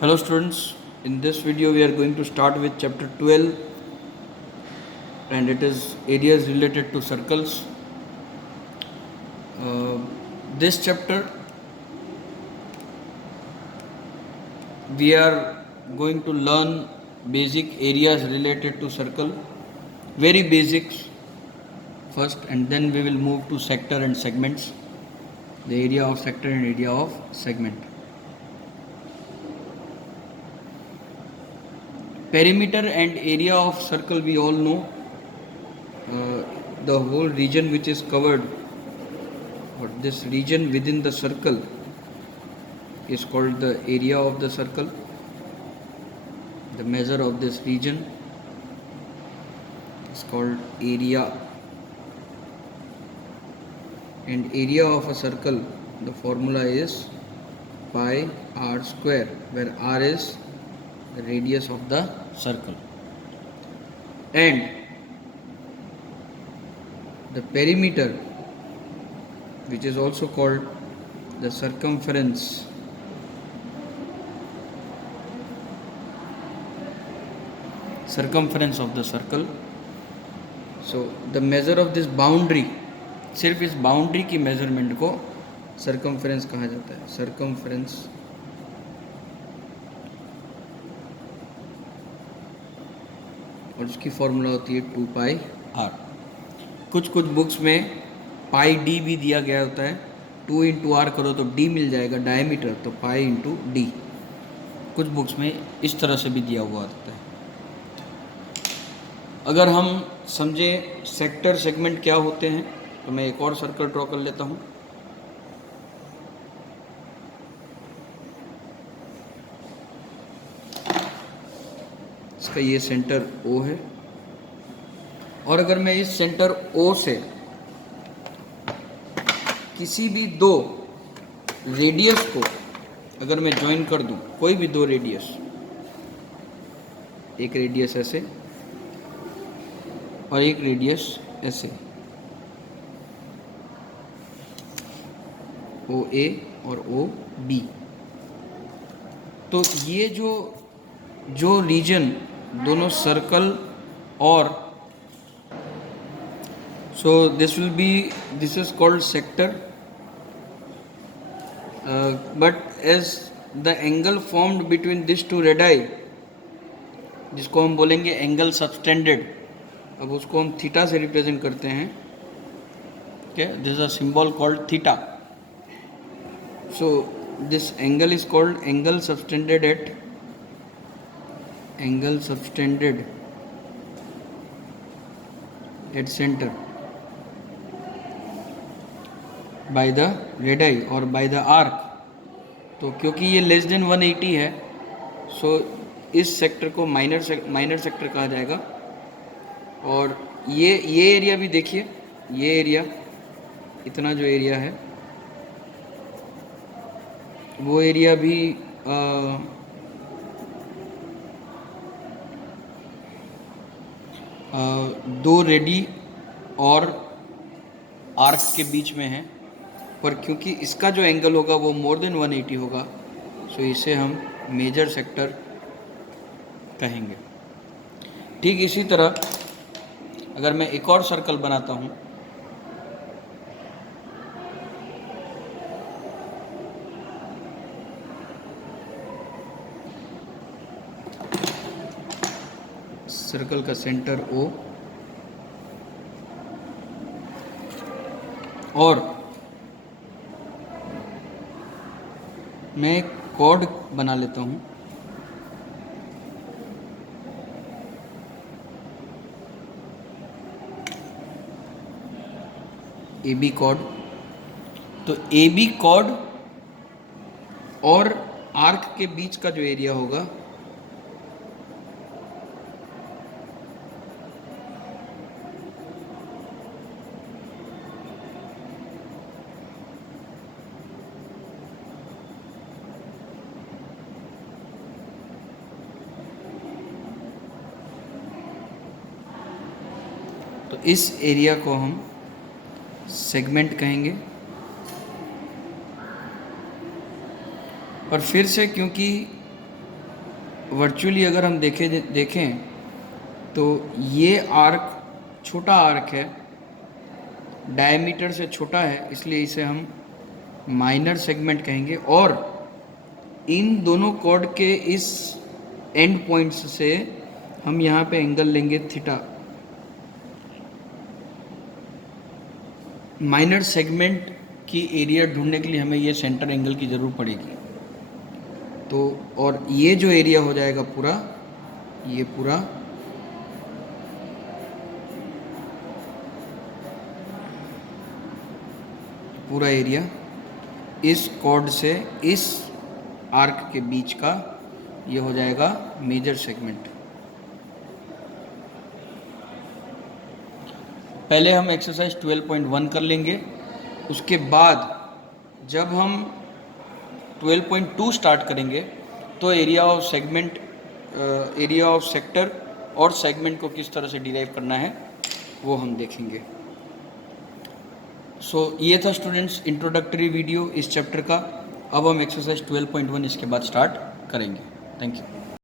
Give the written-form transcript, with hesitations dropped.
Hello students, in this video we are going to start with chapter 12 and it is areas related to circles. This chapter we are going to learn basic areas related to circle, very basics first, and then we will move to sector and segments, the area of sector and area of segment. Perimeter and area of circle we all know. The whole region which is covered, or this region within the circle, is called the area of the circle. The measure of this region is called area. And area of a circle, the formula is pi r square, where r is the radius of the circle. And the perimeter, which is also called the circumference, of the circle. So the measure of this boundary, सिर्फ इस boundary की measurement को circumference कहा जाता है. Circumference और उसकी formula होती है 2 पाई r. कुछ बुक्स में पाई डी भी दिया गया होता है. 2 इंटू आर करो तो डी मिल जाएगा डायमीटर, तो पाई इंटू डी. कुछ बुक्स में इस तरह से भी दिया हुआ होता है. अगर हम समझे सेक्टर सेगमेंट क्या होते हैं तो मैं एक और सर्कल ड्रॉ कर लेता हूँ. इसका ये सेंटर O है, और अगर मैं इस सेंटर O से किसी भी दो रेडियस को अगर मैं ज्वाइन कर दूं, कोई भी दो रेडियस, एक रेडियस ऐसे और एक रेडियस ऐसे, ओ ए और ओ बी, तो ये जो रीजन दोनों सर्कल और so this is called sector, but as the angle formed between these two radii, जिसको हम बोलेंगे एंगल सबटेंडेड, अब उसको हम थीटा से रिप्रेजेंट करते हैं. okay, this is a symbol called theta. So this angle is called angle subtended at center by the radii or by the arc. तो क्योंकि ये लेस देन 180 है, सो इस सेक्टर को माइनर सेक्टर कहा जाएगा. और ये एरिया भी देखिए, ये एरिया, इतना जो एरिया है वो एरिया भी दो रेडी और आर्क के बीच में है. पर क्योंकि इसका जो एंगल होगा वो मोर देन 180 होगा, सो इसे हम मेजर सेक्टर कहेंगे. ठीक इसी तरह अगर मैं एक और सर्कल बनाता हूँ, सर्कल का सेंटर O, और मैं एक कॉर्ड बना लेता हूँ. AB chord. तो AB कॉर्ड और आर्क के बीच का जो एरिया होगा तो इस एरिया को हम सेगमेंट कहेंगे. और फिर से क्योंकि वर्चुअली अगर हम देखें तो ये आर्क छोटा आर्क है, डायमीटर से छोटा है, इसलिए इसे हम माइनर सेगमेंट कहेंगे। और इन दोनों कॉर्ड के इस एंड पॉइंट्स से हम यहाँ पे एंगल लेंगे थीटा। माइनर सेगमेंट की एरिया ढूंढने के लिए हमें ये सेंटर एंगल की ज़रूरत पड़ेगी। तो और ये जो एरिया हो जाएगा पूरा, ये पूरा एरिया इस कॉर्ड से इस आर्क के बीच का ये हो जाएगा मेजर सेगमेंट। पहले हम एक्सरसाइज 12.1 कर लेंगे, उसके बाद जब हम 12.2 स्टार्ट करेंगे तो area of segment, area of sector और सेगमेंट को किस तरह से डिराइव करना है वो हम देखेंगे। सो ये था स्टूडेंट्स इंट्रोडक्टरी वीडियो इस चैप्टर का। अब हम एक्सरसाइज 12.1 इसके बाद स्टार्ट करेंगे। Thank you.